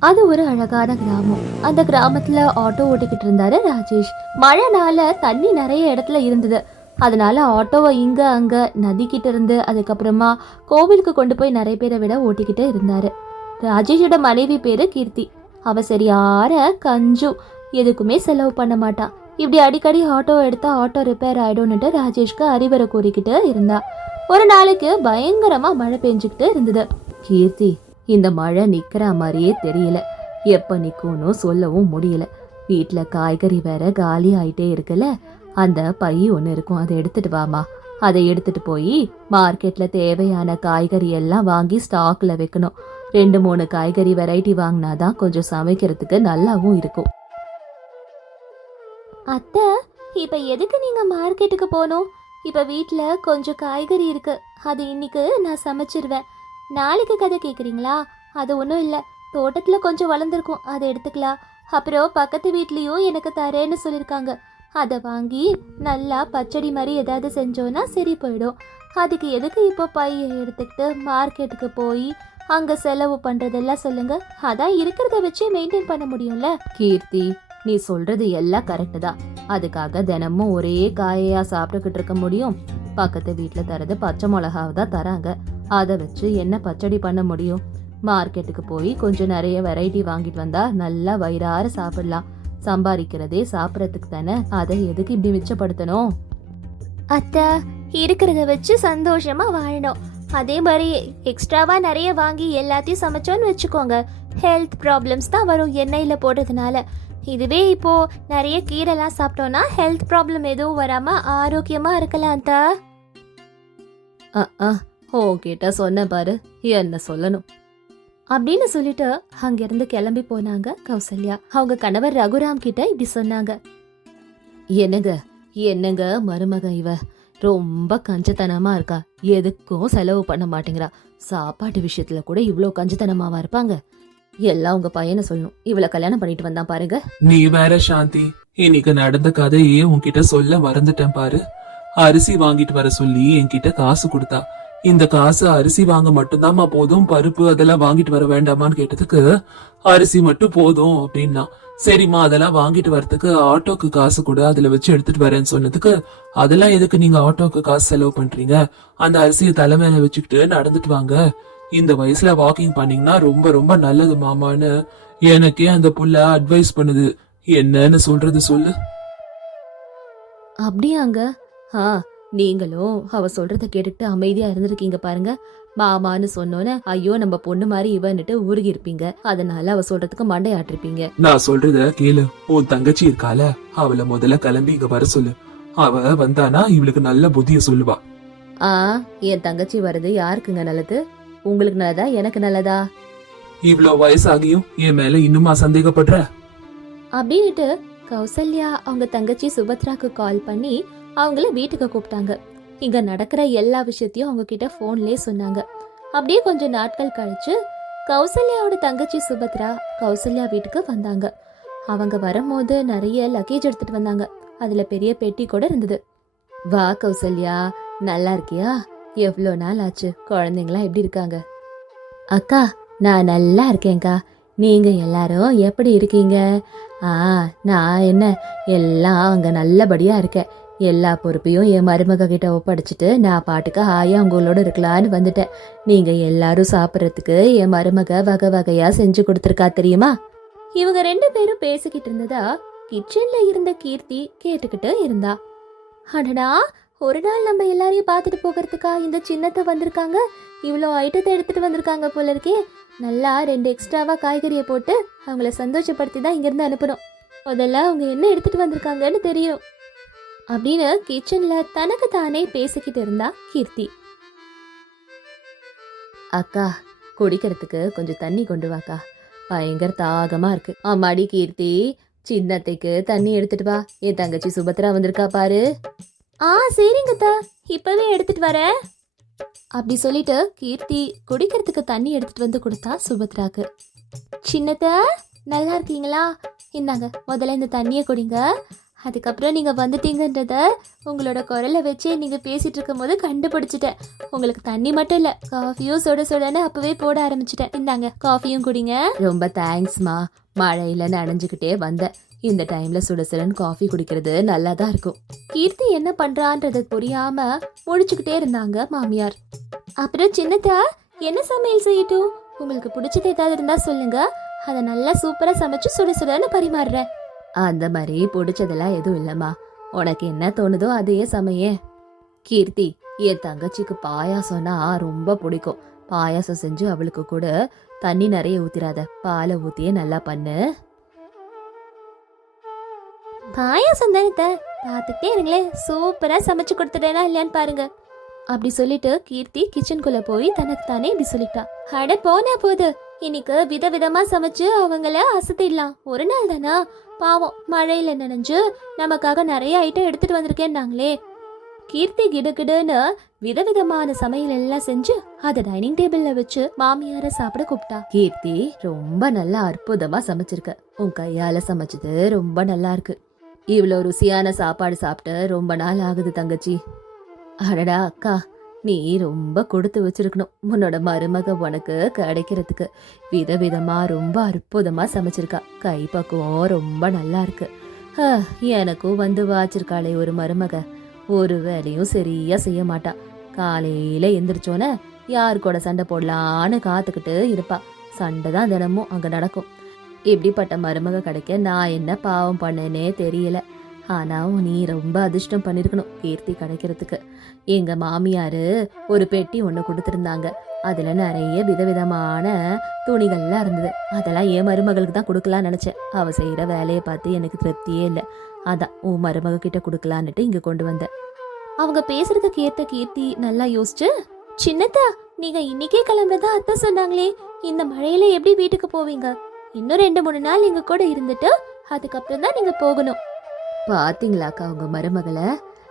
அது ஒரு அழகான கிராமம். அந்த கிராமத்துல ஆட்டோ ஓட்டிக்கிட்டு இருந்தாரு ராஜேஷ். மழைனால தண்ணி நிறைய இடத்துல இருந்தது. அதனால ஆட்டோவை இங்க அங்க நதிக்கிட்ட இருந்து அதுக்கப்புறமா கோவிலுக்கு கொண்டு போய் நிறைய பேரை விட ஓட்டிக்கிட்டு இருந்தாரு. ராஜேஷோட மனைவி பேரு கீர்த்தி. அவ சரியார கஞ்சு. எதுக்குமே செலவு பண்ண மாட்டா. இப்படி அடிக்கடி ஆட்டோ எடுத்தா ஆட்டோ ரிப்பேர் ஆயிடும்னுட்டு ராஜேஷ்க்கு அறிவுரை கூறிக்கிட்டு இருந்தா. ஒரு நாளைக்கு பயங்கரமா மழை பெஞ்சுக்கிட்டு இருந்தது. கீர்த்தி இந்த மழை நிற்கிற மாதிரியே தெரியல. எப்போ நிற்கும்னு சொல்லவும் முடியல. வீட்டில் காய்கறி வேற காலி ஆயிட்டே இருக்குல்ல. அந்த பை ஒன்று இருக்கும். அதை எடுத்துட்டு வாமா. அதை எடுத்துட்டு போய் மார்க்கெட்ல தேவையான காய்கறி எல்லாம் வாங்கி ஸ்டாக்ல வைக்கணும். ரெண்டு மூணு காய்கறி வெரைட்டி வாங்கினாதான் கொஞ்சம் சமைக்கிறதுக்கு நல்லாவும் இருக்கும். அத்தை இப்ப எதுக்கு நீங்க மார்க்கெட்டுக்கு போகணும்? இப்ப வீட்டில் கொஞ்சம் காய்கறி இருக்கு. அது இன்னைக்கு நான் சமைச்சிருவேன். நாளைக்கு கதை கேட்குறீங்களா அது ஒன்றும் இல்லை. தோட்டத்தில் கொஞ்சம் வளர்ந்துருக்கும். அதை எடுத்துக்கலாம். அப்புறம் பக்கத்து வீட்லேயும் எனக்கு தரேன்னு சொல்லியிருக்காங்க அதை வாங்கி நல்லா பச்சடி மாதிரி ஏதாவது செஞ்சோன்னா சரி போயிடும். அதுக்கு எதுக்கு இப்போ பையை எடுத்துக்கிட்டு மார்க்கெட்டுக்கு போய் அங்கே செலவு பண்ணுறதெல்லாம் சொல்லுங்க. அதான் இருக்கிறத வச்சு மெயின்டைன் பண்ண முடியும்ல? கீர்த்தி நீ சொல்றது எல்லாம் கரெக்டு தான். அதுக்காக தினமும் ஒரே காயையா சாப்பிட்டுக்கிட்டு இருக்க முடியும். பக்கத்து வீட்டில் தரது பச்சை மிளகாவை தான் தராங்க. அதை வச்சு என்ன பச்சடி பண்ண முடியும்? மார்க்கெட்டுக்கு போய் கொஞ்சம் நிறைய வெரைட்டி வாங்கிட்டு வந்தா நல்லா வயிறார சாப்பிடலாம். சம்பாதிக்கிறதே சாப்பிட்றதுக்கு தானே? அதை எதுக்கு இப்படி மிச்சப்படுத்தணும்? அத்தை இருக்கிறத வச்சு சந்தோஷமா வாழணும். அதே மாதிரி எக்ஸ்ட்ராவா நிறைய வாங்கி எல்லாத்தையும் சமைச்சோன்னு வச்சுக்கோங்க. ஹெல்த் ப்ராப்ளம்ஸ் தான் வரும் எண்ணெயில் போடுறதுனால. இதுவே இப்போ நிறைய கீரைலாம் சாப்பிட்டோம்னா ஹெல்த் ப்ராப்ளம் எதுவும் வராம ஆரோக்கியமா இருக்கலாம் அத்தா உன்கிட்ட சொன்ன பாரு என்ன சொல்லணும். அப்படின்னு சொல்லிட்டு அங்கிருந்து கிளம்பி போனாங்க கௌசல்யா. அவங்க கணவர் ரகுராம் கிட்ட இப்படி சொன்னாங்க. என்னங்க என்னங்க மருமக இவ? ரொம்ப கஞ்சத்தனமா இருக்கா. எதுக்கும் செலவு பண்ண மாட்டேங்கிறா. சாப்பாட்டு விஷயத்துல கூட இவ்வளோ கஞ்சத்தனமாவா இருப்பாங்க? எல்லாம் உங்க பையனை சொல்லணும். இவளை கல்யாணம் பண்ணிட்டு வந்தான் பாருங்க. நீ வேற சாந்தி. இன்னைக்கு நடந்த கதையே உன்கிட்ட சொல்ல மறந்துட்டேன் பாரு. அரிசி வாங்கிட்டு வர சொல்லி என்கிட்ட காசு கொடுத்தா. இந்த காசு அரிசி வாங்க மட்டும்தாம்மா போதும் பருப்பு அதெல்லாம் வாங்கிட்டு வர வேண்டாமான்னு கேட்டதுக்கு அரிசி மட்டும் போதும் அப்படின்னா. சரிம்மா அதெல்லாம் வாங்கிட்டு வரதுக்கு ஆட்டோக்கு காசு கூட அதுல வச்சு எடுத்துட்டு வரேன்னு சொன்னதுக்கு அதெல்லாம் எதுக்கு நீங்க ஆட்டோக்கு காசு செலவு பண்றீங்க? அந்த அரிசியை தலை மேல வச்சுக்கிட்டு நடந்துட்டு வாங்க. இந்த வயசுல வாக்கிங் பண்ணீங்கன்னா ரொம்ப ரொம்ப நல்லது மாமான்னு எனக்கே அந்த புள்ள அட்வைஸ் பண்ணுது. என்னன்னு சொல்றது சொல்லு. அப்படியாங்க. ஆ நீங்களும் அவ சொல்றத கேட்டுட்டு அமைதியா இருந்திருக்கீங்க பாருங்க. மாமான்னு சொன்னோன்னே ஐயோ நம்ம பொண்ணு மாதிரி இவன்னுட்டு உருகி இருப்பீங்க அதனால அவ சொல்றதுக்கு மண்டையாட்டிருப்பீங்க. நான் சொல்றத கேளு. உன் தங்கச்சி இருக்கால அவளை முதல்ல கிளம்பி இங்க வர சொல்லு. அவ வந்தானா இவளுக்கு நல்ல புத்திய சொல்லுவா. ஆ என் தங்கச்சி வர்றது யாருக்குங்க நல்லது? உங்களுக்கு நல்லதா எனக்கு நல்லதா? இவ்ளோ வயசாகியும் என் மேல இன்னுமா சந்தேகப்படுற? அப்படின்னுட்டு கௌசல்யா அவங்க தங்கச்சி சுபத்ராக்கு கால் பண்ணி அவங்கள வீட்டுக்கு கூப்பிட்டாங்க. இங்க நடக்கிற எல்லா விஷயத்தையும் அவங்க கிட்ட போன்லயே சொன்னாங்க. அப்படியே கொஞ்சம் நாட்கள் கழிச்சு கௌசல்யாவோட தங்கச்சி சுபத்ரா கௌசல்யா வீட்டுக்கு வந்தாங்க. அவங்க வரும்போது நிறைய லக்கேஜ் எடுத்துட்டு வந்தாங்க. அதுல பெரிய பெட்டி கூட இருந்தது. வா கௌசல்யா நல்லா இருக்கியா? எவ்வளோ நாள் ஆச்சு? குழந்தைங்களாம் எப்படி இருக்காங்க? அக்கா நான் நல்லா இருக்கேன்க்கா. நீங்க எல்லாரும் எப்படி இருக்கீங்க? ஆ நான் என்ன எல்லாம் அங்க நல்லபடியா இருக்கேன். எல்லா பொறுப்பையும் என் மருமக கிட்ட ஒப்படைச்சிட்டு நான் பாட்டுக்கு ஹாயா உங்களோட இருக்கலான்னு வந்துட்டேன். நீங்க எல்லாரும் சாப்பிட்றதுக்கு என் மருமக வகை வகையா செஞ்சு கொடுத்துருக்கா தெரியுமா? இவங்க ரெண்டு பேரும் பேசிக்கிட்டு இருந்ததா கிச்சன்ல இருந்த கீர்த்தி கேட்டுக்கிட்டு இருந்தா. அடடா ஒரு நாள் நம்ம எல்லாரையும் பார்த்துட்டு போகிறதுக்கா இந்த சின்னத்தை வந்திருக்காங்க? இவ்வளோ ஐட்டத்தை எடுத்துட்டு வந்திருக்காங்க போல இருக்கே. நல்லா ரெண்டு எக்ஸ்ட்ராவா காய்கறியை போட்டு அவங்கள சந்தோஷப்படுத்தி தான் இங்கேருந்து அனுப்பணும். முதல்ல அவங்க என்ன எடுத்துட்டு வந்திருக்காங்கன்னு தெரியும். அப்படின்னு கிச்சன்ல தனக்கு தானே பேசிக்கிட்டு இருந்தா கீர்த்தி. அக்கா குடிக்கிறதுக்கு கொஞ்சம் தண்ணி கொண்டு வாக்கா. பயங்கர தாகமா இருக்கு. ஆமாடி கீர்த்தி சின்னத்தைக்கு தண்ணி எடுத்துட்டு வா. என் தங்கச்சி சுபத்ரா வந்திருக்கா பாரு. ஆ சரிங்கத்தா இப்பவே எடுத்துட்டு வரேன் அப்படி சொல்லிட்டு கீர்த்தி குடிக்கிறதுக்கு தண்ணி எடுத்துட்டு வந்து கொடுத்தா சுபத்ராக்கு. சின்னத்த நல்லா இருக்கீங்களா? இந்தாங்க முதல்ல இந்த தண்ணியை குடிங்க. அதுக்கப்புறம் நீங்க வந்துட்டீங்கன்றத உங்களோட குரலை வச்சே நீங்க பேசிட்டு இருக்கும்போது கண்டுபிடிச்சிட்டேன். உங்களுக்கு தண்ணி மட்டும் இல்ல காஃபியும் சுட சுடன்னு அப்பவே போட ஆரம்பிச்சிட்டேன். இந்தாங்க காஃபியும் குடிங்க. ரொம்ப தேங்க்ஸ்மா. மழையில நனைஞ்சுக்கிட்டே வந்தேன். இந்த டைம்ல சுட சுடன்னு காஃபி குடிக்கிறது நல்லா தான் இருக்கும். கீர்த்தி என்ன பண்றான்றது புரியாம முழிச்சுக்கிட்டே இருந்தாங்க மாமியார். அப்புறம் சின்னதா என்ன சமையல் செய்யட்டும்? உங்களுக்கு பிடிச்சது ஏதாவது இருந்தா சொல்லுங்க. அதை நல்லா சூப்பரா சமைச்சு சுட சுடன்னு பரிமாறுறேன். அந்த மாதிரி பிடிச்சதெல்லாம் எதுவும் இல்லம்மா. உனக்கு என்ன தோணுதோ அதையே சமையே. கீர்த்தி என் தங்கச்சிக்கு பாயாசம்னா ரொம்ப பிடிக்கும். பாயாசம் செஞ்சு அவளுக்கு கூட தண்ணி நிறைய ஊத்திராத. பாலை ஊத்தியே நல்லா பண்ணு. பாயாசம் தானே பார்த்துக்கிட்டே இருங்களேன். சூப்பரா சமைச்சு கொடுத்துட்டேனா இல்லையான்னு பாருங்க. அப்படி சொல்லிட்டு கீர்த்தி கிச்சனுக்குள்ள போய் தனக்கு தானே இப்படி சொல்லிட்டா. அட போனா போது. இன்னைக்கு விதவிதமா சமைச்சு அவங்கள அசத்திடலாம். ஒரு நாள் தானா? பாவம் மழையில நனைஞ்சு நமக்காக நிறைய ஐட்டம் எடுத்துட்டு வந்திருக்கேன்னாங்களே. கீர்த்தி கிடுகிடுன்னு விதவிதமான சமையல் எல்லாம் செஞ்சு அதை டைனிங் டேபிள்ல வச்சு மாமியார சாப்பிட கூப்பிட்டா. கீர்த்தி ரொம்ப நல்லா அற்புதமா சமைச்சிருக்க. உன் கையால சமைச்சது ரொம்ப நல்லா இருக்கு. இவ்வளோ ருசியான சாப்பாடு சாப்பிட்டு ரொம்ப நாள் ஆகுது தங்கச்சி. அடடா அக்கா. நீ ரொம்ப கொடுத்து வச்சிருக்கணும். உன்னோட மருமக உனக்கு கிடைக்கிறதுக்கு. விதவிதமா ரொம்ப அற்புதமா சமைச்சிருக்கா. கை பக்குவம் ரொம்ப நல்லா இருக்கு. எனக்கும் வந்து வாச்சிருக்காளே ஒரு மருமக. ஒரு வேலையும் சரியா செய்ய மாட்டா. காலையில எந்திரிச்சோன்னே யார் கூட சண்டை போடலான்னு காத்துக்கிட்டு இருப்பா. சண்டை தான் தினமும் அங்க நடக்கும். இப்படிப்பட்ட மருமக கிடைக்க நான் என்ன பாவம் பண்ணேனே தெரியல. ஆனா நீ ரொம்ப அதிர்ஷ்டம் பண்ணிருக்கணும் கீர்த்தி கிடைக்கிறதுக்கு. எங்க மாமியாரு ஒரு பெட்டி ஒன்று கொடுத்துருந்தாங்க. அதுல நிறைய விதவிதமான துணிகள்லாம் இருந்தது. அதெல்லாம் என் மருமகளுக்கு தான் கொடுக்கலான்னு நினைச்சேன். அவ செய்யற வேலையை பார்த்து எனக்கு திருப்தியே இல்லை. அதான் உன் மருமக கிட்ட கொடுக்கலான்னுட்டு இங்க கொண்டு வந்தேன். அவங்க பேசுறத கேட்ட கீர்த்தி நல்லா யோசிச்சு சின்னதா நீங்க இன்னைக்கே கிளம்புறதா அத்தை சொன்னாங்களே. இந்த மழையில எப்படி வீட்டுக்கு போவீங்க? இன்னும் ரெண்டு மூணு நாள் எங்க கூட இருந்துட்டு அதுக்கப்புறம் தான் நீங்க போகணும். பாத்தீங்களாக்கா உங்க மருமகளை?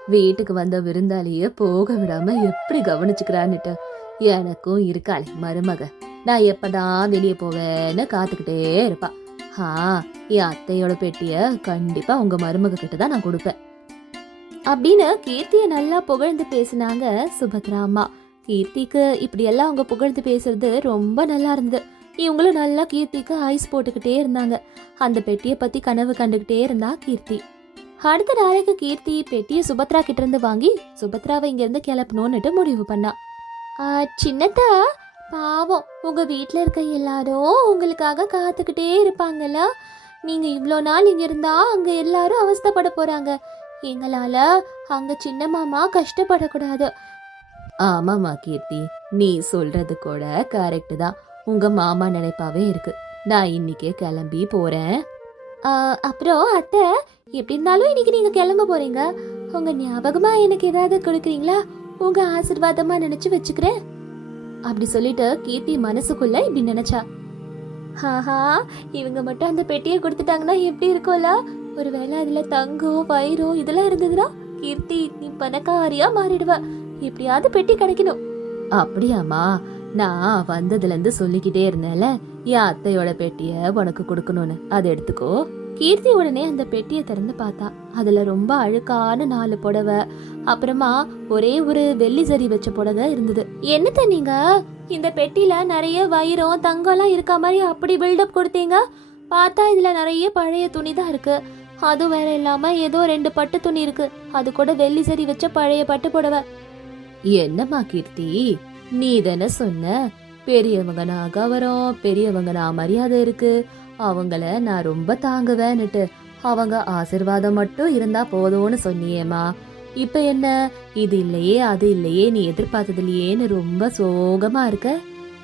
வீட்டுக்கு வந்த விருந்தாளிய போக விடாம எப்படி கவனிச்சுக்கிறான்னுட்டு. எனக்கும் இருக்காளே மருமக. நான் எப்பதான் வெளியே போவேன்னு காத்துக்கிட்டே இருப்பா. ஆ என் அத்தையோட பெட்டிய கண்டிப்பா உங்க மருமக கிட்ட தான் நான் கொடுப்பேன். அப்படின்னு கீர்த்திய நல்லா புகழ்ந்து பேசினாங்க சுபத்ரா அம்மா. கீர்த்திக்கு இப்படி எல்லாம் அவங்க புகழ்ந்து பேசுறது ரொம்ப நல்லா இருந்தது. இவங்களும் நல்லா கீர்த்திக்கு ஐஸ் போட்டுக்கிட்டே இருந்தாங்க. அந்த பெட்டியை பத்தி கனவு கண்டுகிட்டே இருந்தா கீர்த்தி. அடுத்த நாளைக்கு கீர்த்தி பெட்டியை சுபத்ரா கிட்ட இருந்து வாங்கி சுபத்ராவை இங்க இருந்து கிளப்பணும்னுட்டு முடிவு பண்ணா. ஆ, சின்னத்தா பாவம் உங்க வீட்ல இருக்க எல்லாரும் உங்களுக்காக காத்துக்கிட்டே இருப்பாங்கல்ல? நீங்க இவ்வளோ நாள் இங்க இருந்தா அங்க எல்லாரும் அவஸ்தைப்பட போறாங்க. எங்களால அங்க சின்ன மாமா கஷ்டப்படக்கூடாது. ஆமாமா கீர்த்தி நீ சொல்றது கூட கரெக்ட் தான். உங்க மாமா நினைப்பாவே இருக்கு. நான் இன்னைக்கே கிளம்பி போறேன். அப்புறம் அத்தை எப்படி இருந்தாலும் இன்னைக்கு நீங்க கிளம்ப போறீங்க. உங்க ஞாபகமா எனக்கு ஏதாவது கொடுக்குறீங்களா? உங்க ஆசிர்வாதமா நினைச்சு வச்சுக்கிறேன். அப்படி சொல்லிட்டு கீர்த்தி மனசுக்குள்ள இப்படி நினைச்சா. ஆஹா இவங்க மட்டும் அந்த பெட்டியை கொடுத்துட்டாங்கன்னா எப்படி இருக்கும்ல? ஒருவேளை அதுல தங்கம் வயிறோ இதெல்லாம் இருந்ததுன்னா கீர்த்தி நீ பணக்காரியா மாறிடுவ. எப்படியாவது பெட்டி கிடைக்கணும். அப்படியாம்மா நான் வந்ததுல இருந்து சொல்லிக்கிட்டே இருந்தேன்ல. என் அத்தையோட பெட்டிய உனக்கு கொடுக்கணும்னு. அதை எடுத்துக்கோ. கீர்த்தி உடனே அந்த பெட்டியை திறந்து பார்த்தா. அதுல ரொம்ப அழுக்கான நாலு புடவை அப்புறமா ஒரே ஒரு வெள்ளி சரி வச்ச புடவை இருந்தது. என்னத்த நீங்க? இந்த பெட்டியில நிறைய வைரம் தங்கம்லாம் இருக்க மாதிரி அப்படி பில்டப் கொடுத்தீங்க? பார்த்தா இதுல நிறைய பழைய துணி தான் இருக்கு. அது வேற இல்லாம ஏதோ ரெண்டு பட்டு துணி இருக்கு. அது கூட வெள்ளி சரி வச்ச பழைய பட்டு புடவை. என்னம்மா கீர்த்தி? நீ தானே சொன்ன? பெரியவங்க நான் கவரம் பெரியவங்க நான் மரியாதை இருக்கு. அவங்கள நான் ரொம்ப தாங்குவேன்னுட்டு அவங்க ஆசிர்வாதம் மட்டும் இருந்தா போதும்னு சொன்னியேம்மா. இப்ப என்ன? இது இல்லையே அது இல்லையே நீ எதிர்பார்த்ததுலையேன்னு ரொம்ப சோகமா இருக்க?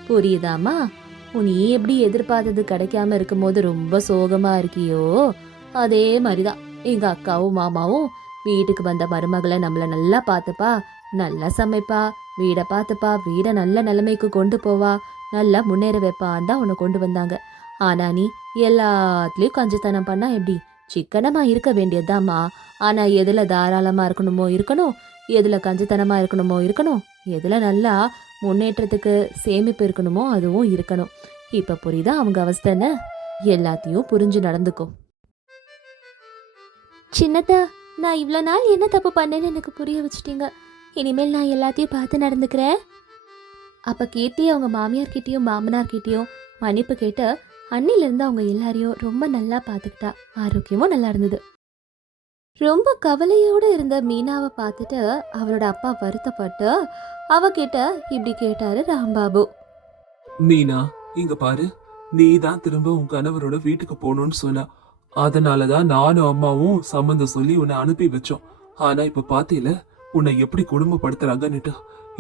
புரியுதாம்மா? நீ எப்படி எதிர்பார்த்தது கிடைக்காம இருக்கும்போது ரொம்ப சோகமா இருக்கியோ? அதே மாதிரிதான். எங்க அக்காவும் மாமாவும் வீட்டுக்கு வந்த மருமகளை நம்மள நல்லா பார்த்துப்பா. நல்லா சமைப்பா. வீடை பார்த்துப்பா. வீடை நல்ல நிலைமைக்கு கொண்டு போவா. நல்லா முன்னேற வைப்பான் தான் உன்னை கொண்டு வந்தாங்க. ஆனா நீ எல்லாத்துலயும் கஞ்சத்தனம் பண்ணா எப்படி? சிக்கனமா இருக்க வேண்டியதுதாம்மா ஆனா எதுல தாராளமா இருக்கணுமோ இருக்கணும்? எதுல கஞ்சத்தனமா இருக்கணுமோ இருக்கணும்? எதுல நல்லா முன்னேற்றத்துக்கு சேமிப்பு இருக்கணுமோ அதுவும் இருக்கணும். இப்ப புரியுதா அவங்க அவஸ்தைன்னு எல்லாத்தையும் புரிஞ்சு நடந்துக்கும் சின்னதா நான் இவ்வளோ நாள் என்ன தப்பு பண்ணேன்னு எனக்கு புரிய வச்சுட்டீங்க. இனிமேல் நான் எல்லாத்தையும் பார்த்து நடந்துக்கிறேன். அப்போ கீர்த்தி அவங்க மாமியார்கிட்டயும் மாமனார்கிட்டயும் மன்னிப்பு கேட்டு அன்னிலிருந்து அவங்க எல்லாரையும் ரொம்ப நல்லா பார்த்துக்கிட்டா ஆரோக்கியமும் நல்லா இருந்தது. ரொம்ப கவலையோடு இருந்த மீனாவை பார்த்துட்டு அவரோட அப்பா வருத்தப்பட்டு அவகிட்ட இப்படி கேட்டாரு ராம்பாபு. மீனா இங்க பாரு நீ தான் திரும்ப உன் கணவரோட வீட்டுக்கு போகணும்னு சொன்ன. அதனாலதான் நானும் அம்மாவும் சம்மந்தம் சொல்லி உன்னை அனுப்பி வச்சோம். ஆனா இப்ப பாத்தீல உன்னை எப்படி குடும்பப்படுத்துறாங்கன்னுட்டு.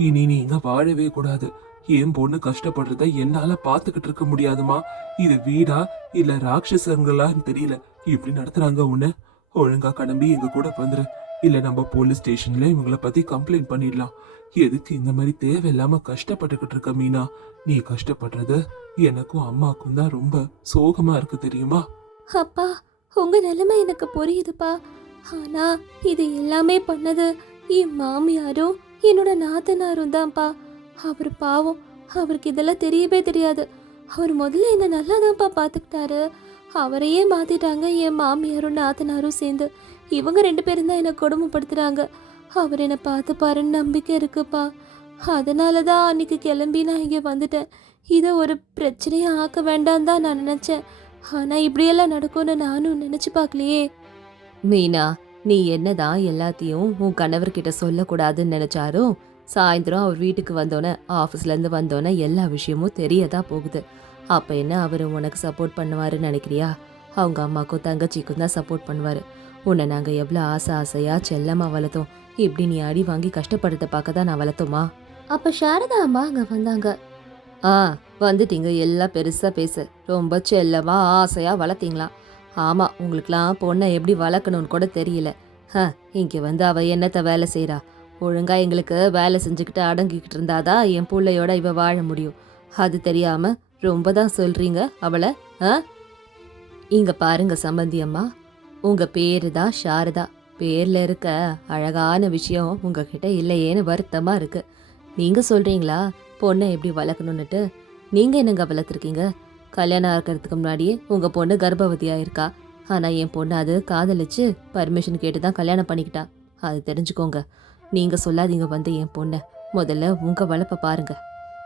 இனி நீ இங்க வாழவே கூடாது. என் பொண்ணு கஷ்டப்படுறத என்னால பாத்துக்கிட்டு இருக்க முடியாதுமா. இது வீடா இல்ல ராட்சசங்களான்னு தெரியல. இப்படி நடத்துறாங்க உன்ன. ஒழுங்கா கிளம்பி எங்க கூட வந்துரு. இல்ல நம்ம போலீஸ் ஸ்டேஷன்ல இவங்கள பத்தி கம்ப்ளைண்ட் பண்ணிடலாம். எதுக்கு இந்த மாதிரி தேவையில்லாம கஷ்டப்பட்டுக்கிட்டு இருக்க மீனா? நீ கஷ்டப்படுறது எனக்கும் அம்மாக்கும் தான் ரொம்ப சோகமா இருக்கு தெரியுமா? அப்பா உங்க நிலைமை எனக்கு புரியுதுப்பா. ஆனா இது எல்லாமே பண்ணது என் மாமியாரும் என்னோட நாத்தனாரும் தான்ப்பா. அவர் பாவம் அவருக்கு இதெல்லாம் தெரியவே தெரியாது. அவர் முதல்ல என்ன நல்லா தான்ப்பா பார்த்துக்கிட்டாரு. அவரையே மாத்திட்டாங்க என் மாமியாரும் நாத்தனாரும் சேர்ந்து. இவங்க ரெண்டு பேரும் தான் என்னை கொடுமைப்படுத்துகிறாங்க அவர் என்னை பார்த்துப்பாருன்னு நம்பிக்கை இருக்குப்பா. அதனால தான் அன்னைக்கு கிளம்பி நான் இங்கே வந்துட்டேன். இதை ஒரு பிரச்சனையை ஆக்க வேண்டாம் தான் நான் நினச்சேன். ஆனால் இப்படியெல்லாம் நடக்கும்னு நானும் நினச்சி பார்க்கலையே. மீனா நீ என்னதான் எல்லாத்தையும் உன் கணவர்கிட்ட சொல்லக்கூடாதுன்னு நினைச்சாரோ சாயந்தரம் அவர் வீட்டுக்கு வந்தோன்னே ஆஃபீஸ்ல இருந்து வந்தோன்னே எல்லா விஷயமும் தெரியதா போகுது. அப்ப என்ன அவர் உனக்கு சப்போர்ட் பண்ணுவாருன்னு நினைக்கிறியா? அவங்க அம்மாக்கும் தங்கச்சிக்கும் தான் சப்போர்ட் பண்ணுவாரு. உன்னை நாங்க எவ்வளோ ஆசை ஆசையா செல்லமா வளர்த்தோம். இப்படி நீ அடி வாங்கி கஷ்டப்படுறத பார்க்க தான் நான் வளர்த்தோமா? அப்ப சாரதா அம்மா அங்க வந்தாங்க. ஆ வந்துட்டீங்க. எல்லாம் பெருசா பேச. ரொம்ப செல்லமா ஆசையா வளர்த்தீங்களாம் ஆமா உங்களுக்குலாம் பொண்ணை எப்படி வளர்க்கணும்னு கூட தெரியல. ஹ இங்க வந்து அவ என்னத்த வேலை செய்றா? ஒழுங்காக எங்களுக்கு வேலை செஞ்சுக்கிட்டு அடங்கிக்கிட்டு இருந்தாதான் என் பிள்ளையோட இவ வாழ முடியும். அது தெரியாமல் ரொம்ப தான் சொல்கிறீங்க அவளை ஆ? இங்கே பாருங்க சம்பந்தி அம்மா. உங்கள் பேரு தான் சாரதா. பேரில் இருக்க அழகான விஷயம் உங்ககிட்ட இல்லையேன்னு வருத்தமாக இருக்குது நீங்கள் சொல்கிறீங்களா பொண்ணை எப்படி வளர்க்கணுன்னுட்டு நீங்கள் என்னங்க வளர்த்துருக்கீங்க? கல்யாணம் ஆகிறதுக்கு முன்னாடியே உங்கள் பொண்ணு கர்ப்பவதியாக இருக்கா? ஆனால் என் பொண்ணு அது காதலிச்சு பர்மிஷன் கேட்டு தான் கல்யாணம் பண்ணிக்கிட்டா. அது தெரிஞ்சுக்கோங்க. நீங்க சொல்லாதீங்க வந்து என் பொண்ணை. முதல்ல உங்க வளப்பை பாருங்க.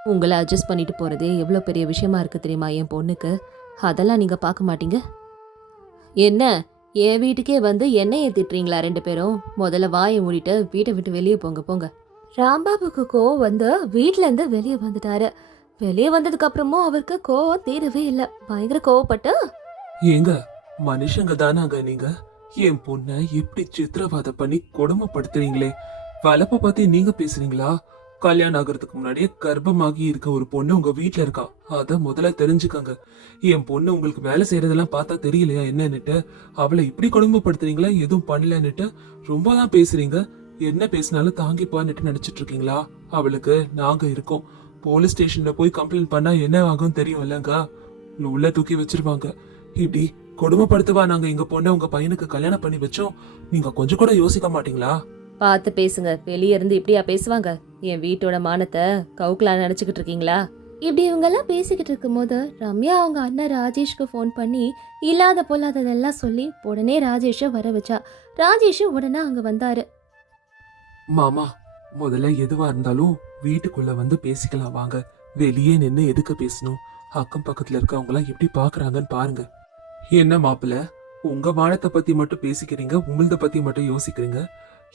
உங்களை அட்ஜஸ்ட் பண்ணிட்டு போறதே எவ்வளோ பெரிய விஷயமா இருக்கு தெரியுமா என் பொண்ணுக்கு? அதெல்லாம் நீங்க பார்க்க மாட்டீங்க? என்ன? என் வீட்டுக்கே வந்து என்னையை திட்டுறீங்களா ரெண்டு பேரும்? முதல்ல வாயை மூடிட்டு வீட்டை விட்டு வெளியே போங்க போங்க. ராம்பாபுக்கு கோவம் வந்து வீட்டிலேருந்து வெளியே வந்துட்டாரு. வெளியே வந்ததுக்கு அப்புறமும் அவருக்கு கோவம் தீரவே இல்லை. பயங்கர கோவப்பட்டு. ஏங்க மனுஷங்க தானாங்க நீங்க? என் பொண்ணை இப்படி சித்திரவதை பண்ணி கொடுமைப்படுத்துறீங்களே. வளப்பை பத்தி நீங்க பேசுறீங்களா? கல்யாணம் ஆகிறதுக்கு முன்னாடியே கர்ப்பமாகி இருக்க ஒரு பொண்ணு உங்க வீட்டுல இருக்கா? அத முதல்ல தெரிஞ்சுக்கங்க. என் பொண்ணு உங்களுக்கு வேலை செய்யறதெல்லாம் பார்த்தா தெரியலையா என்னன்னுட்டு? அவளை இப்படி கொடுமைப்படுத்துறீங்களா? எதுவும் பண்ணலன்னுட்டு ரொம்ப தான் பேசுறீங்க. என்ன பேசினாலும் தாங்கிப்பான்னுட்டு நினைச்சிட்டு இருக்கீங்களா? அவளுக்கு நாங்க இருக்கோம். போலீஸ் ஸ்டேஷன்ல போய் கம்ப்ளைண்ட் பண்ணா என்ன ஆகும் தெரியும் இல்லங்க? உள்ள தூக்கி வச்சிருவாங்க. இப்படி கொடுமைப்படுத்துவா நாங்க எங்க பொண்ணை உங்க பையனுக்கு கல்யாணம் பண்ணி வச்சோம்? நீங்க கொஞ்சம் கூட யோசிக்க மாட்டீங்களா? பார்த்து பேசுங்க. வெளியே இருந்து இப்படியா பேசுவாங்க? என் வீட்டோட மானத்தை கவுக்கலாம் நினச்சிக்கிட்டு இருக்கீங்களா? இப்படி இவங்கெல்லாம் பேசிக்கிட்டு இருக்கும்போது ரம்யா அவங்க அண்ணன் ராஜேஷ்க்கு ஃபோன் பண்ணி இல்லாத பொல்லாததெல்லாம் சொல்லி உடனே ராஜேஷை வர வச்சா. ராஜேஷ் உடனே அங்கே வந்தாரு. மாமா முதல்ல எதுவா இருந்தாலும் வீட்டுக்குள்ள வந்து பேசிக்கலாம் வாங்க. வெளியே நின்னு எதுக்கு பேசணும்? அக்கம் பக்கத்துல இருக்கவங்க எல்லாம் எப்படி பாக்குறாங்கன்னு பாருங்க. என்ன மாப்பிள்ள உங்க வாழத்தை பத்தி மட்டும் பேசிக்கிறீங்க உங்களத பத்தி மட்டும் யோசிக்கிறீங்க?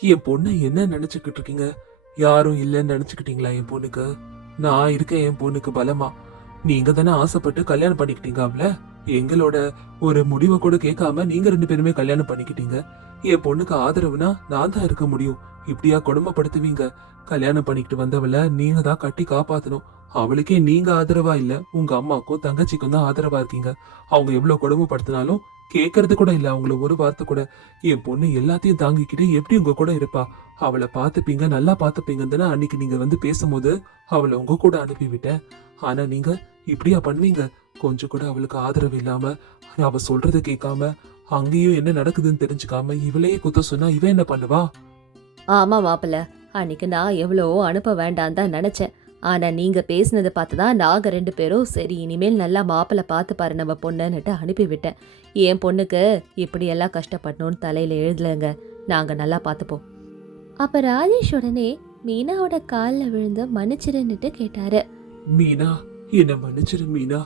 என் பொண்ணை என்ன நினைச்சுக்கிட்டு இருக்கீங்க? யாரும் இல்லைன்னு நினைச்சுக்கிட்டீங்களா என் பொண்ணுக்கு? நான் இருக்கேன் என் பொண்ணுக்கு பலமா. நீங்க தானே ஆசைப்பட்டு கல்யாணம் பண்ணிக்கிட்டீங்க அவள? எங்களோட ஒரு முடிவை கூட கேட்காம நீங்க ரெண்டு பேருமே கல்யாணம் பண்ணிக்கிட்டீங்க. என் பொண்ணுக்கு ஆதரவுனா நான் தான் இருக்க முடியும். இப்படியா குடும்பப்படுத்துவீங்க கல்யாணம் பண்ணிக்கிட்டு வந்தவள நீங்க தான் கட்டி காப்பாத்தணும். அவளுக்கே நீங்க ஆதரவா இல்ல. உங்க அம்மாக்கும் தங்கச்சிக்கும் தான் ஆதரவா இருக்கீங்க. அவங்க எவ்வளவு கொடுமைப்படுத்தினாலும் கேட்கறது கூட இல்லை. அவங்கள ஒரு வார்த்தை கூட என் பொண்ணு எல்லாத்தையும் தாங்கிக்கிட்டு எப்படி உங்க கூட இருப்பா? அவளை பார்த்துப்பீங்க நல்லா பார்த்துப்பீங்கன்னு தானே அன்னைக்கு நீங்க வந்து பேசும்போது அவளை உங்க கூட அனுப்பிவிட்டேன். ஆனா நீங்க இப்படியா பண்ணுவீங்க? கொஞ்சம் கூட அவளுக்கு ஆதரவு இல்லாம அவ சொல்றத கேட்காம அங்கேயும் என்ன நடக்குதுன்னு தெரிஞ்சுக்காம இவளையே குத்த சொன்னா இவன் என்ன பண்ணுவா? ஆமா மாப்பிள்ள அன்னைக்கு நான் எவ்வளோ அனுப்ப வேண்டாம் தான் நினைச்சேன். ஆனால் நீங்கள் பேசுனதை பார்த்து தான் நாங்கள் ரெண்டு பேரும் சரி இனிமேல் நல்லா மாப்பிள்ளை பார்த்து பாரு நம்ம பொண்ணுன்னுட்டு அனுப்பிவிட்டேன். என் பொண்ணுக்கு இப்படி எல்லாம் கஷ்டப்படணும்னு தலையில் எழுதலைங்க. நாங்கள் நல்லா பார்த்துப்போம். அப்போ ராஜேஷ் உடனே மீனாவோட காலில் விழுந்து மன்னிச்சிருன்னுட்டு கேட்டாரு. மீனா என்னை மன்னிச்சிரு மீனா.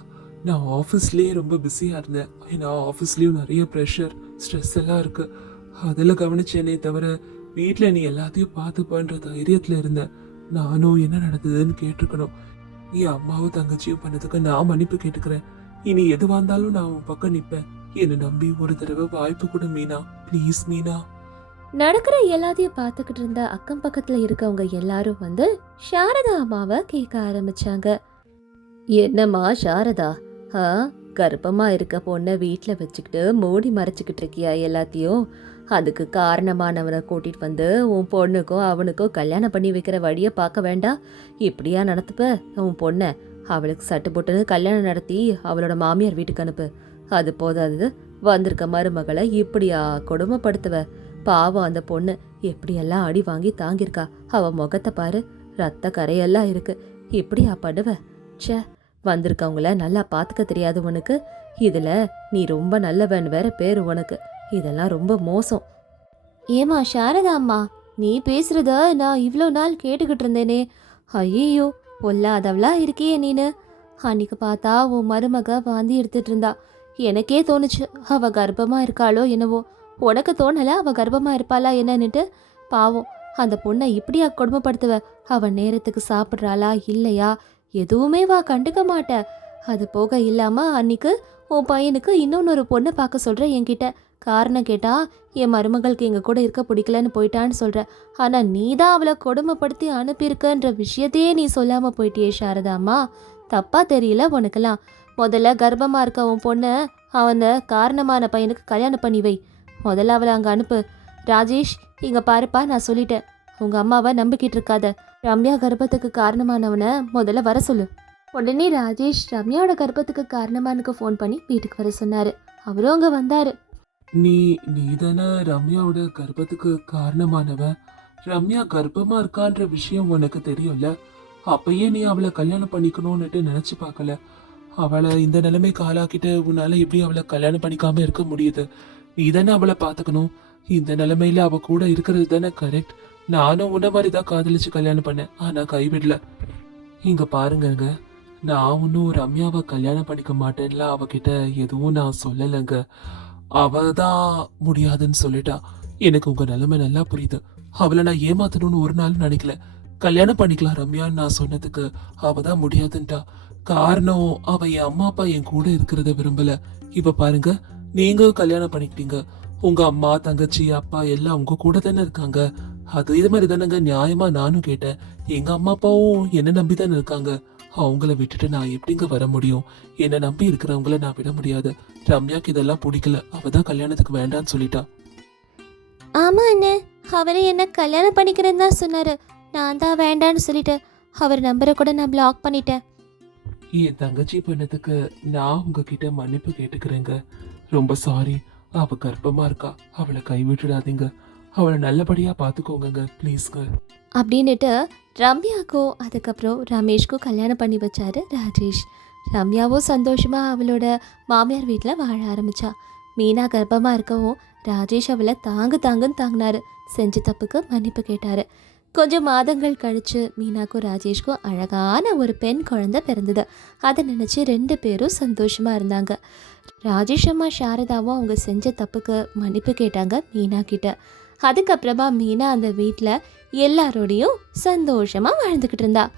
நான் ஆஃபீஸ்லேயே ரொம்ப பிஸியாக இருந்தேன். ஏன்னா ஆஃபீஸ்லேயும் நிறைய ப்ரெஷர் ஸ்ட்ரெஸ் எல்லாம் இருக்குது அதில் கவனிச்சேனே தவிர வீட்டில் நீ எல்லாத்தையும் பார்த்துப்பான்ற தைரியத்தில் இருந்தேன். நானும் என்ன நடந்ததுன்னு கேட்டிருக்கணும். என் அம்மாவும் தங்கச்சியும் பண்ணதுக்கு நான் மன்னிப்பு கேட்டுக்கிறேன். இனி எதுவாக இருந்தாலும் நான் உன் பக்கம் நிற்பேன் என்னை நம்பி ஒரு தடவை வாய்ப்பு கொடு மீனா. ப்ளீஸ் மீனா. நடக்கிற எல்லாத்தையும் பார்த்துக்கிட்டு இருந்த அக்கம் பக்கத்துல இருக்கவங்க எல்லாரும் வந்து சாரதா அம்மாவை கேட்க ஆரம்பிச்சாங்க. என்னம்மா சாரதா? ஆ கர்ப்பமா இருக்க பொண்ணை வீட்டில் வச்சுக்கிட்டு மூடி மறைச்சிக்கிட்டு இருக்கியா எல்லாத்தையும்? அதுக்கு காரணமானவனை கூட்டிட்டு வந்து உன் பொண்ணுக்கும் அவனுக்கும் கல்யாணம் பண்ணி வைக்கிற வழியை பார்க்க வேண்டாம். இப்படியா நடத்துப்ப? உன் பொண்ணை அவளுக்கு சட்டு போட்டுன்னு கல்யாணம் நடத்தி அவளோட மாமியார் வீட்டுக்கு அனுப்பு. அது போதாது. வந்திருக்க மருமகளை இப்படியா கொடுமைப்படுத்துவ? பாவம் அந்த பொண்ணு. எப்படியெல்லாம் அடி வாங்கி தாங்கியிருக்கா? அவ முகத்தை பாரு. ரத்த கரையெல்லாம் இருக்கு. இப்படியா படுவ? ச்சே. வந்திருக்கவங்கள நல்லா பார்த்துக்க தெரியாது உனக்கு. இதில் நீ ரொம்ப நல்லவன் வேற பேரு உனக்கு. இதெல்லாம் ரொம்ப மோசம். ஏமா சாரதா அம்மா நீ பேசுறத நான் இவ்வளோ நாள் கேட்டுக்கிட்டு இருந்தேனே. ஐயோ பொல்லாதவளா இருக்கியே நீனு. அன்னைக்கு பார்த்தா உன் மருமக வாந்தி எடுத்துட்டு இருந்தா. எனக்கே தோணுச்சு அவ கர்ப்பமா இருக்காளோ என்னவோ. உனக்கு தோணல அவ கர்ப்பமா இருப்பாளா என்னன்னுட்டு? பாவம் அந்த பொண்ணை இப்படியா கொடுமைப்படுத்துவ? அவ நேரத்துக்கு சாப்பிட்றாளா இல்லையா? எதுவுமே வா கண்டுக்க மாட்ட. அது போக இல்லாம அன்னைக்கு உன் பையனுக்கு இன்னொன்னொரு பொண்ணை பார்க்க சொல்ற என்கிட்ட. காரணம் கேட்டா என் மருமகளுக்கு எங்க கூட இருக்க பிடிக்கலன்னு போயிட்டான்னு சொல்ற. ஆனா நீ தான் அவளை கொடுமைப்படுத்தி அனுப்பியிருக்கன்ற விஷயத்தையே நீ சொல்லாம போயிட்டியே சாரதாம்மா தப்பா தெரியல உனக்கெல்லாம். முதல்ல கர்ப்பமா இருக்க உன் பொண்ணை அவன காரணமான பையனுக்கு கல்யாணம் பண்ணி வை. முதல்ல அவளை அங்கே அனுப்பு. ராஜேஷ் இங்க பாருப்பா நான் சொல்லிட்டேன். உங்க அம்மாவை நம்பிக்கிட்டு இருக்காத. ரம்யா கர்ப்பத்துக்கு காரணமானவனை முதல்ல வர சொல்லு. உடனே ராஜேஷ் ரம்யாவோட கர்ப்பத்துக்கு காரணமானுக்கு ஃபோன் பண்ணி வீட்டுக்கு வர சொன்னாரு. அவரும் அங்கே வந்தாரு. நீ நீ தானே ரம்யாவோட கர்ப்பத்துக்கு காரணமானவ? ரம்யா கர்ப்பமா இருக்கான்ற விஷயம் உனக்கு தெரியும்ல? அப்பயே நீ அவளை கல்யாணம் பண்ணிக்கணும்னுட்டு நினைச்சு பார்க்கல. அவளை இந்த நிலைமைக்கு ஆளாக்கிட்டு உன்னால எப்படி அவளை கல்யாணம் பண்ணிக்காம இருக்க முடியுது? நீ தானே அவளை பார்த்துக்கணும். இந்த நிலைமையில அவ கூட இருக்கிறது தானே கரெக்ட் நானும் உன்ன மாதிரி தான் காதலிச்சு கல்யாணம் பண்ணேன். ஆனா கைவிடல. இங்க பாருங்கங்க. நான் ஒன்னும் ரம்யாவை கல்யாணம் பண்ணிக்க மாட்டேன்ல. அவகிட்ட எதுவும் நான் சொல்லலைங்க. அவ தான் முடியாதுன்னு சொல்லிட்டா. எனக்கு உங்க நிலைமை நல்லா புரியுது. அவளை நான் ஏமாத்தணும்னு ஒரு நாள் நினைக்கல. கல்யாணம் பண்ணிக்கலாம் ரம்யான்னு நான் சொன்னதுக்கு அவ தான் முடியாதுன்ட்டா. காரணம் அவ என் அம்மா அப்பா என் கூட இருக்கிறத விரும்பல. இப்ப பாருங்க நீங்க கல்யாணம் பண்ணிக்கிட்டீங்க. உங்க அம்மா தங்கச்சி அப்பா எல்லாம் உங்க கூட தானே இருக்காங்க. அது இது மாதிரி தானேங்க நியாயமா நானும் கேட்டேன். எங்க அம்மா அப்பாவும் என்ன நம்பி தானே இருக்காங்க. அவங்கள விட்டுட்டு நான் எப்படிங்க வர முடியும்? என்னை நம்பி இருக்கிறவங்கள நான் விட முடியாது. ரம்யாக்கு இதெல்லாம் பிடிக்கல. அவ தான் கல்யாணத்துக்கு வேண்டான்னு சொல்லிட்டா. ஆமா அண்ணே. அவரை என்ன கல்யாணம் பண்ணிக்கிறேன்னு தான் சொன்னாரு. நான் தான் வேண்டான்னு சொல்லிட்டேன். அவர் நம்பரை கூட நான் பிளாக் பண்ணிட்டேன். என் தங்கச்சி பண்ணதுக்கு நான் உங்ககிட்ட மன்னிப்பு கேட்டுக்கிறேங்க. ரொம்ப சாரி அவ கர்ப்பமா இருக்கா. அவளை கைவிட்டுடாதீங்க அவளை நல்லபடியாக பார்த்துக்கோங்க ப்ளீஸ்ங்க அப்படின்னுட்டு ரம்யாக்கும் அதுக்கப்புறம் ரமேஷ்க்கும் கல்யாணம் பண்ணி வச்சாரு ராஜேஷ். ரம்யாவும் சந்தோஷமாக அவளோட மாமியார் வீட்டில் வாழ ஆரம்பித்தா மீனா கர்ப்பமாக இருக்கவும் ராஜேஷ் அவளை தாங்கு தாங்குன்னு தாங்கினாரு. செஞ்ச தப்புக்கு மன்னிப்பு கேட்டார். கொஞ்சம் மாதங்கள் கழித்து மீனாக்கும் ராஜேஷ்க்கும் அழகான ஒரு பெண் குழந்தை பிறந்தது. அதை நினச்சி ரெண்டு பேரும் சந்தோஷமாக இருந்தாங்க. ராஜேஷ் அம்மா சாரதாவும் அவங்க செஞ்ச தப்புக்கு மன்னிப்பு கேட்டாங்க மீனா கிட்ட அதுக்கப்புறமா மீனா அந்த வீட்டில் எல்லாரோடையும் சந்தோஷமாக வாழ்ந்துக்கிட்டு இருந்தா.